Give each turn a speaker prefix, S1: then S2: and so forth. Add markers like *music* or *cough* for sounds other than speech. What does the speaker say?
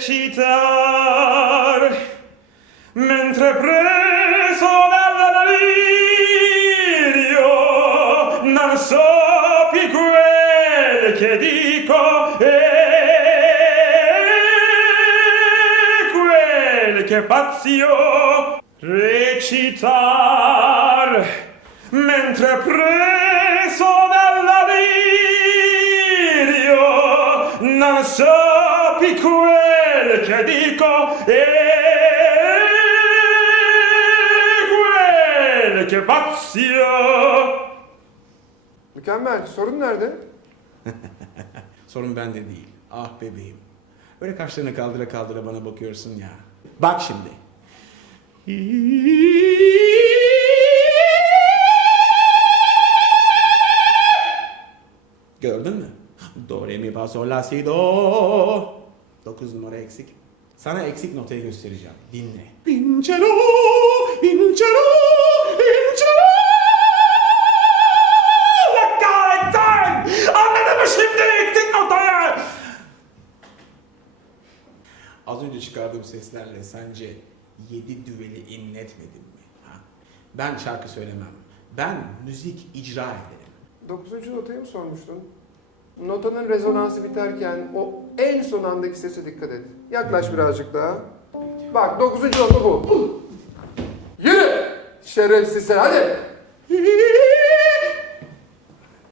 S1: recitar. Mentre preso dal delirio non so più quel che dico e quel che fazio. Recitar. Mentre preso dal non so più quel che dico e quel che fazio
S2: Mükemmel. Sorun nerede? *laughs*
S3: Sorun bende değil. Ah bebeğim. Öyle kaşlarını kaldıra kaldıra bana bakıyorsun ya. Bak şimdi. Gördün mü? Do, re, mi, fa, sol, la, si, do. Dokuz numara eksik. Sana eksik notayı göstereceğim. Dinle. Vincero, vincero, vincero.
S1: La kahretsin! Anladın mı şimdi eksik notayı?
S3: Az önce çıkardığım seslerle sence yedi düveli inletmedim mi? Ha? Ben şarkı söylemem. Ben müzik icra ederim.
S2: Dokuzuncu notayı mı sormuştun? Notanın rezonansı biterken o en son andaki sese dikkat et. Yaklaş birazcık daha. Bak dokuzuncu nota bu. Yürü! Şerefsiz sen hadi!